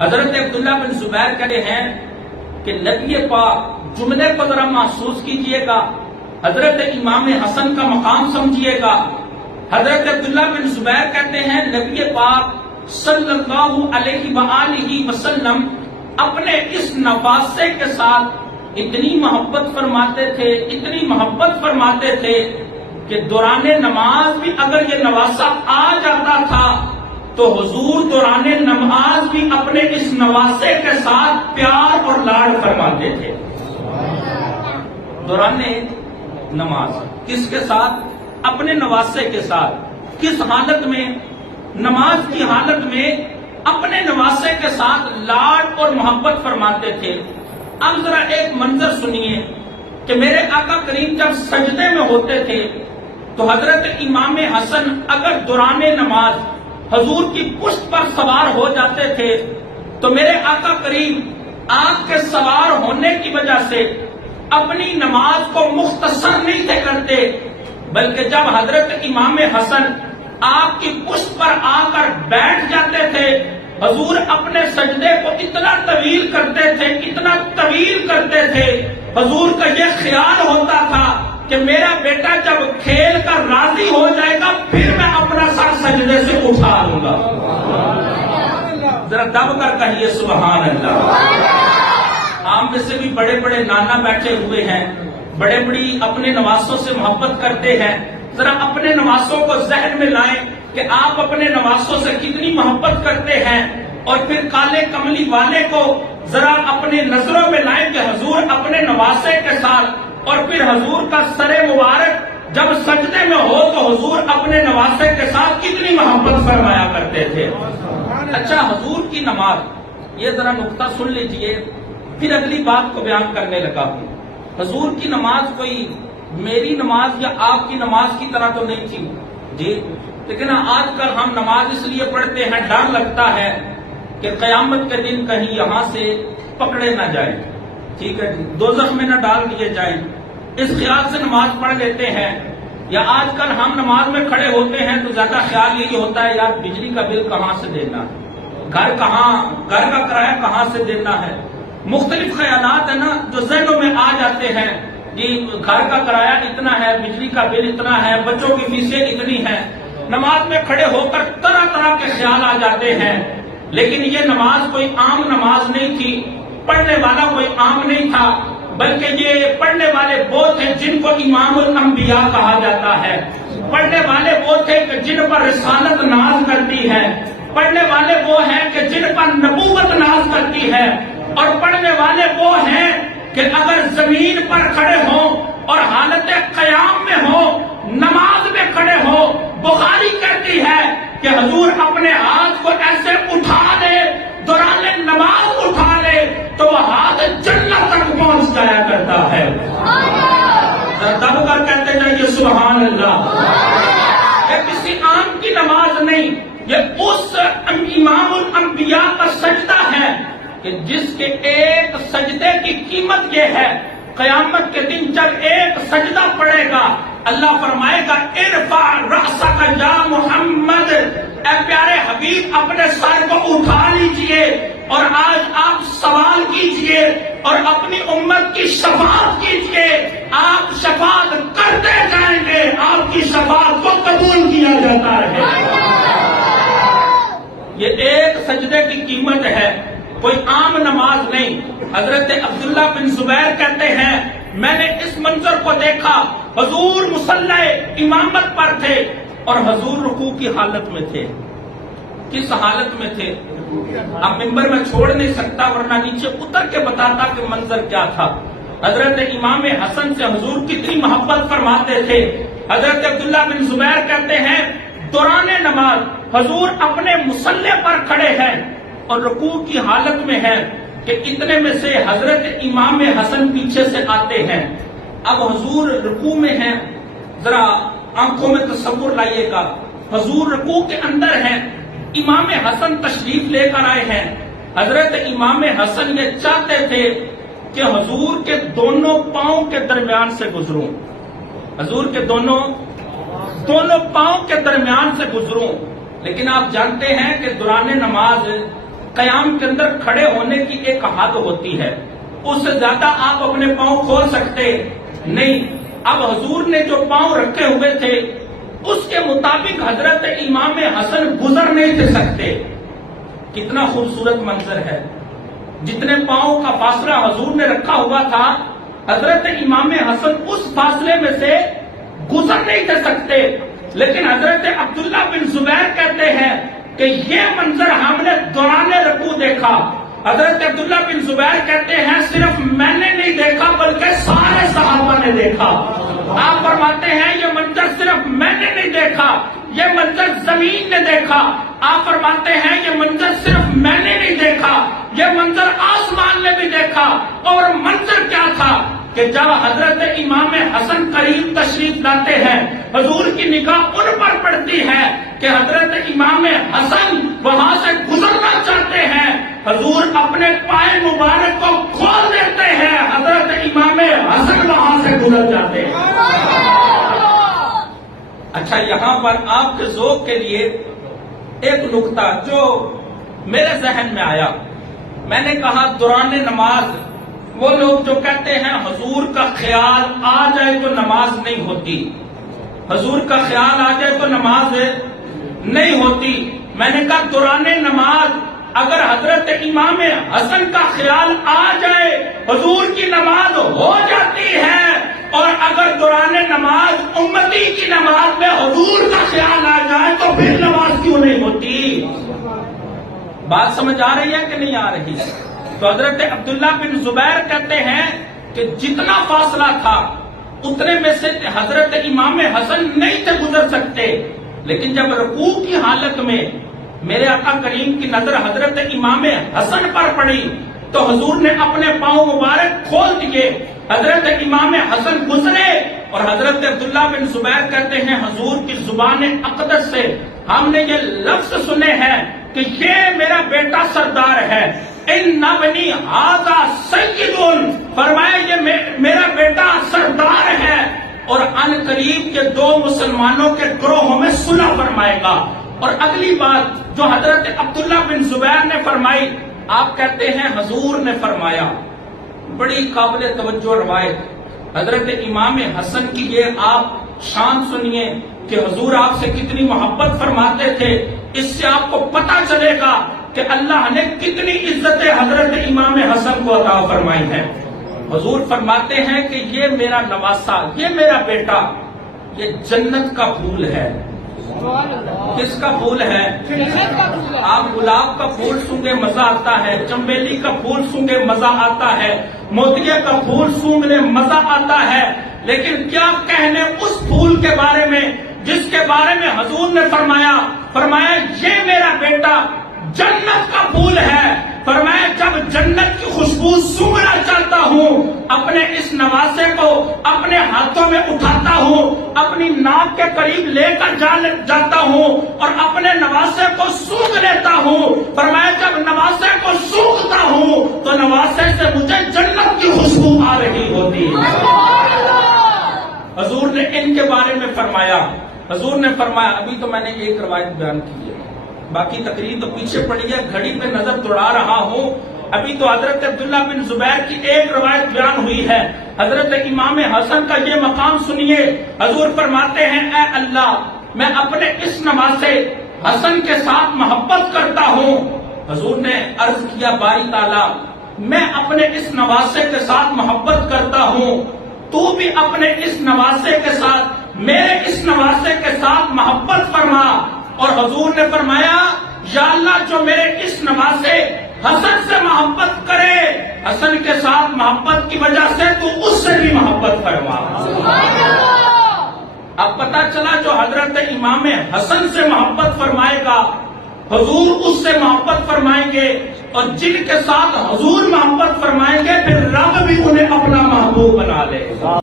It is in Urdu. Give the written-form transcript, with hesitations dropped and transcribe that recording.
حضرت عبداللہ بن زبیر کہتے ہیں کہ نبی پاک جملے کو ذرا محسوس کیجئے گا، حضرت امام حسن کا مقام سمجھیے گا۔ حضرت عبداللہ بن زبیر کہتے ہیں نبی پاک صلی اللہ علیہ وآلہ وسلم اپنے اس نواسے کے ساتھ اتنی محبت فرماتے تھے، اتنی محبت فرماتے تھے کہ دوران نماز بھی اگر یہ نواسہ آ جاتا تھا تو حضور دوران نماز بھی اپنے اس نواسے کے ساتھ پیار اور لاڈ فرماتے تھے۔ دوران نماز کس کے ساتھ؟ اپنے نواسے کے ساتھ۔ کس حالت میں؟ نماز کی حالت میں اپنے نواسے کے ساتھ لاڈ اور محبت فرماتے تھے۔ اب ذرا ایک منظر سنیے کہ میرے آقا کریم جب سجدے میں ہوتے تھے تو حضرت امام حسن اگر دوران نماز حضور کی پشت پر سوار ہو جاتے تھے تو میرے آقا کریم آپ کے سوار ہونے کی وجہ سے اپنی نماز کو مختصر نہیں تھے کرتے، بلکہ جب حضرت امام حسن آپ کی پشت پر آ کر بیٹھ جاتے تھے حضور اپنے سجدے کو اتنا طویل کرتے تھے، اتنا طویل کرتے تھے، حضور کا یہ خیال ہوتا تھا کہ میرا بیٹا جب کھیل کر راضی ہو جائے گا پھر میں اپنا سر سجدے سے اٹھا لوں گا۔ ذرا دب کر کہیے سبحان اللہ۔ عام میں سے بھی بڑے بڑے نانا بیٹھے ہوئے ہیں، بڑے بڑی اپنے نواسوں سے محبت کرتے ہیں، ذرا اپنے نواسوں کو ذہن میں لائیں کہ آپ اپنے نواسوں سے کتنی محبت کرتے ہیں، اور پھر کالے کملی والے کو ذرا اپنے نظروں میں لائیں کہ حضور اپنے نواسے کے ساتھ، اور پھر حضور کا سر مبارک جب سجدے میں ہو تو حضور اپنے نواسے کے ساتھ کتنی محبت فرمایا کرتے تھے۔ اچھا، حضور کی نماز، یہ ذرا نقطہ سن لیجئے، پھر اگلی بات کو بیان کرنے لگا ہوں۔ حضور کی نماز کوئی میری نماز یا آپ کی نماز کی طرح تو نہیں تھی جی، لیکن آج کل ہم نماز اس لیے پڑھتے ہیں ڈر لگتا ہے کہ قیامت کے دن کہیں یہاں سے پکڑے نہ جائیں، ٹھیک ہے جی، دوزخ میں نہ ڈال دیے جائیں، اس خیال سے نماز پڑھ لیتے ہیں۔ یا آج کل ہم نماز میں کھڑے ہوتے ہیں تو زیادہ خیال یہی ہوتا ہے یار بجلی کا بل کہاں سے دینا ہے، گھر کا کرایہ کہاں سے دینا ہے، مختلف خیالات ہیں نا جو ذہنوں میں آ جاتے ہیں، جی گھر کا کرایہ اتنا ہے، بجلی کا بل اتنا ہے، بچوں کی فیسیں اتنی ہیں، نماز میں کھڑے ہو کر طرح طرح کے خیال آ جاتے ہیں۔ لیکن یہ نماز کوئی عام نماز نہیں تھی، پڑھنے والا کوئی عام نہیں تھا، بلکہ یہ پڑھنے والے وہ تھے جن کو امام الانبیاء کہا جاتا ہے، پڑھنے والے وہ تھے کہ جن پر رسالت ناز کرتی ہے، پڑھنے والے وہ ہیں کہ جن پر نبوت ناز کرتی ہے، اور پڑھنے والے وہ ہیں کہ اگر زمین پر کھڑے ہوں اور حالت قیام میں ہوں، نماز میں کھڑے ہوں، بخاری کہتی ہے کہ حضور اپنے ہاتھ کو ایسے اٹھا لے، دوران نماز اٹھا لے تو وہ ہاتھ جنت تک پہنچ جایا کرتا ہے۔ دب کر کہتے جائیے سبحان اللہ۔ یہ کسی عام کی نماز نہیں، یہ اس امام الانبیاء کا سجدہ ہے کہ جس کے ایک سجدے کی قیمت یہ ہے، قیامت کے دن جب ایک سجدہ پڑے گا اللہ فرمائے گا ارفع رأسک یا محمد، اے پیارے حبیب اپنے سر کو اٹھا لیجئے اور آج آپ سوال کیجئے اور اپنی امت کی شفاعت کیجئے، آپ شفاعت کرتے جائیں گے، آپ کی شفاعت کو قبول کیا جاتا ہے۔ یہ ایک سجدے کی قیمت ہے، کوئی عام نماز نہیں۔ حضرت عبداللہ بن زبیر کہتے ہیں میں نے اس منظر کو دیکھا، حضور مصلی امامت پر تھے اور حضور رکوع کی حالت میں تھے۔ کس حالت میں تھے؟ اب ممبر میں چھوڑ نہیں سکتا ورنہ نیچے اتر کے بتاتا کہ منظر کیا تھا۔ حضرت امام حسن سے حضور کتنی محبت فرماتے تھے۔ حضرت عبداللہ بن زبیر کہتے ہیں دوران نماز حضور اپنے مصلی پر کھڑے ہیں اور رکوع کی حالت میں ہیں کہ اتنے میں سے حضرت امام حسن پیچھے سے آتے ہیں۔ اب حضور رکوع میں ہیں، ذرا آنکھوں میں تصور لائیے گا، حضور رکوع کے اندر ہیں، امام حسن تشریف لے کر آئے ہیں۔ حضرت امام حسن یہ چاہتے تھے کہ حضور کے دونوں پاؤں کے درمیان سے گزروں، حضور کے دونوں پاؤں کے درمیان سے گزروں، لیکن آپ جانتے ہیں کہ دوران نماز قیام کے اندر کھڑے ہونے کی ایک حد ہوتی ہے، اس سے زیادہ آپ اپنے پاؤں کھول سکتے نہیں۔ اب حضور نے جو پاؤں رکھے ہوئے تھے اس کے مطابق حضرت امام حسن گزر نہیں تھے سکتے۔ کتنا خوبصورت منظر ہے، جتنے پاؤں کا فاصلہ حضور نے رکھا ہوا تھا حضرت امام حسن اس فاصلے میں سے گزر نہیں تھے سکتے، لیکن حضرت عبداللہ بن زبیر کہتے ہیں کہ یہ منظر ہم نے دوران رکوع دیکھا۔ حضرت عبداللہ بن زبیر کہتے ہیں صرف میں نے نہیں دیکھا بلکہ سارے صحابہ نے دیکھا۔ آپ فرماتے ہیں یہ منظر صرف میں نے نہیں دیکھا، یہ منظر زمین نے دیکھا۔ آپ فرماتے ہیں یہ منظر صرف میں نے نہیں دیکھا، یہ منظر آسمان نے بھی دیکھا۔ اور منظر کیا تھا کہ جب حضرت امام حسن قریب تشریف لاتے ہیں، حضور کی نگاہ ان پر پڑتی ہے کہ حضرت امام حسن وہاں سے گزرنا چاہتے ہیں، حضور اپنے پائے مبارک کو کھول دیتے ہیں، حضرت امام حسن وہاں سے گزر جاتے ہیں۔ اچھا، یہاں پر آپ کے ذوق کے لیے ایک نقطہ جو میرے ذہن میں آیا، میں نے کہا دوران نماز وہ لوگ جو کہتے ہیں حضور کا خیال آ جائے تو نماز نہیں ہوتی، حضور کا خیال آ جائے تو نماز نہیں ہوتی، میں نے کہا دوران نماز اگر حضرت امام حسن کا خیال آ جائے حضور کی نماز ہو جاتی ہے، اور اگر دوران نماز امتی کی نماز میں حضور کا خیال آ جائے تو پھر نماز کیوں نہیں ہوتی؟ بات سمجھ آ رہی ہے کہ نہیں آ رہی؟ تو حضرت عبداللہ بن زبیر کہتے ہیں کہ جتنا فاصلہ تھا اتنے میں سے حضرت امام حسن نہیں تھے گزر سکتے، لیکن جب رکوع کی حالت میں میرے آقا کریم کی نظر حضرت امام حسن پر پڑی تو حضور نے اپنے پاؤں مبارک کھول دیے، حضرت امام حسن گزرے، اور حضرت عبداللہ بن زبیر کہتے ہیں حضور کی زبان اقدس سے ہم نے یہ لفظ سنے ہیں کہ یہ میرا بیٹا سردار ہے، ان ابنی ھذا سید، فرمایا یہ میرا بیٹا سردار ہے، اور ان قریب کے دو مسلمانوں کے گروہوں میں صلح فرمائے گا۔ اور اگلی بات جو حضرت عبداللہ بن زبیر نے فرمائی، آپ کہتے ہیں حضور نے فرمایا، بڑی قابل توجہ روایت، حضرت امام حسن کی یہ آپ شان سنیے کہ حضور آپ سے کتنی محبت فرماتے تھے، اس سے آپ کو پتہ چلے گا کہ اللہ نے کتنی عزت حضرت امام حسن کو عطا فرمائی ہے۔ حضور فرماتے ہیں کہ یہ میرا نواسا، یہ میرا بیٹا، یہ جنت کا پھول ہے۔ کس کا پھول ہے؟ آپ گلاب کا پھول سونگے مزہ آتا ہے، چنبیلی کا پھول سونگے مزہ آتا ہے، موتیے کا پھول سونگنے مزہ آتا ہے، لیکن کیا کہنے اس پھول کے بارے میں جس کے بارے میں حضور نے فرمایا یہ میرا بیٹا جنت کا پھول ہے۔ فرمایا جب جنت کی خوشبو سونگنا چاہتا ہوں، اپنے اس نواسے کو اپنے ہاتھوں میں اٹھاتا ہوں، اپنی ناک کے قریب لے کر جاتا ہوں اور اپنے نواسے کو سونگ لیتا ہوں۔ فرمایا جب نواسے کو سونگتا ہوں تو نواسے سے مجھے جنت کی خوشبو آ رہی ہوتی ہے۔ حضور نے ان کے بارے میں فرمایا، حضور نے فرمایا، ابھی تو میں نے ایک روایت بیان کی ہے، باقی تقریر تو پیچھے پڑی ہے، گھڑی پہ نظر دوڑا رہا ہوں، ابھی تو حضرت عبداللہ بن زبیر کی ایک روایت بیان ہوئی ہے۔ حضرت امام حسن کا یہ مقام سنیے، حضور فرماتے ہیں اے اللہ میں اپنے اس نواسے حسن کے ساتھ محبت کرتا ہوں۔ حضور نے عرض کیا باری تعالیٰ میں اپنے اس نواسے کے ساتھ محبت کرتا ہوں، تو بھی اپنے اس نواسے کے ساتھ میرے اس نواسے کے ساتھ محبت فرما۔ اور حضور نے فرمایا یا اللہ جو میرے اس نواسے حسن سے محبت کرے، حسن کے ساتھ محبت کی وجہ سے تو اس سے بھی محبت فرما۔ اب پتہ چلا جو حضرت امام حسن سے محبت فرمائے گا حضور اس سے محبت فرمائیں گے، اور جن کے ساتھ حضور محبت فرمائیں گے پھر رب بھی انہیں اپنا محبوب بنا لے گا۔